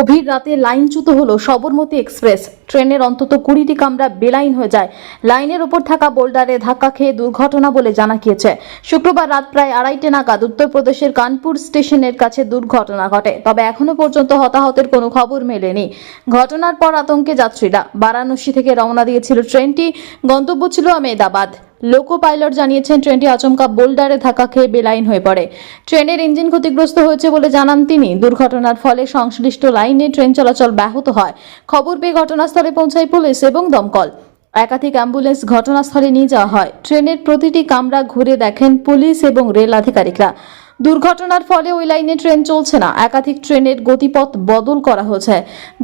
গভীর রাতে লাইনচ্যুত হলো সবরমতী এক্সপ্রেস। ট্রেনের অন্তত 20টি কামরা বেলাইন হয়ে যায়। লাইনের ওপর থাকা বোল্ডারে ধাক্কা খেয়ে দুর্ঘটনা বলে জানা গিয়েছে। শুক্রবার রাত প্রায় 2:30 নাগাদ উত্তরপ্রদেশের কানপুর স্টেশনের কাছে দুর্ঘটনা ঘটে। তবে এখনো পর্যন্ত হতাহতের কোনো খবর মেলেনি। ঘটনার পর আতঙ্কে যাত্রীরা। বারাণসী থেকে রওনা দিয়েছিল ট্রেনটি, গন্তব্য ছিল আহমেদাবাদ। লোকো পাইলট জানিয়েছেন ট্রেনটি আচমকা বোল্ডারে ধাক্কা খেয়ে বেলাইন হয়ে পড়ে। ট্রেনের ইঞ্জিন ক্ষতিগ্রস্ত হয়েছে বলে জানান তিনি। দুর্ঘটনার ফলে সংশ্লিষ্ট লাইনে ট্রেন চলাচল ব্যাহত হয়। খবর পেয়ে ঘটনাস্থলে পৌঁছায় পুলিশ এবং দমকল। একাধিক অ্যাম্বুলেন্স ঘটনাস্থলে নিয়ে যাওয়া হয়। ট্রেনের প্রতিটি কামরা ঘুরে দেখেন পুলিশ এবং রেল আধিকারিকরা। দুর্ঘটনার ফলে ওই লাইনে ট্রেন চলছে না। একাধিক ট্রেনের গতিপথ বদল করা হয়েছে।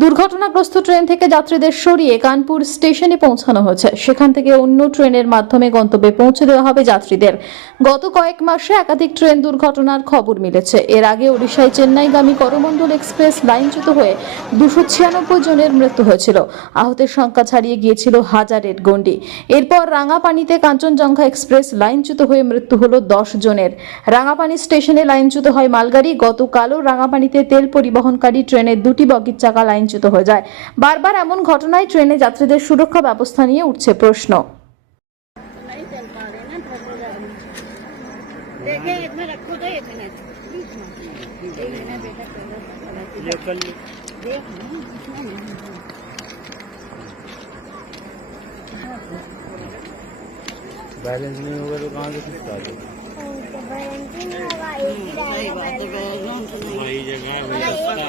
দুর্ঘটনাগ্রস্ত ট্রেন থেকে যাত্রীদের সরিয়ে কানপুর স্টেশনে পৌঁছানো হয়েছে। সেখান থেকে অন্য ট্রেনের মাধ্যমে গন্তব্যে পৌঁছে দেওয়া হবে যাত্রীদের। গত কয়েক মাসে একাধিক ট্রেন দুর্ঘটনার খবর মিলেছে। এর আগে ওড়িশায় চেন্নাইগামী করমণ্ডল এক্সপ্রেস লাইনচ্যুত হয়ে 296 জনের মৃত্যু হয়েছিল। আহতের সংখ্যা ছাড়িয়ে গিয়েছিল হাজারের গণ্ডি। এরপর রাঙাপানিতে কাঞ্চনজঙ্ঘা এক্সপ্রেস লাইনচ্যুত হয়ে মৃত্যু হলো 10 জনের। রাঙাপানি স্টেশনে লাইনচ্যুত হয় মালগাড়ি। গতকালও রাঙাপানিতে তেল পরিবহনকারী ট্রেনের 2টি বগির চাকা লাইনচ্যুত হয়ে যায়। বারবার এমন ঘটনায় ট্রেনে যাত্রীদের সুরক্ষা ব্যবস্থা নিয়ে উঠছে প্রশ্ন। बैलेंस नहीं होगा तो कहाँ से किस्त आ जाएगी? बैलेंस ही नहीं होगा, एक ही रहेगा बैलेंस। वही जगह है, वही रास्ता है।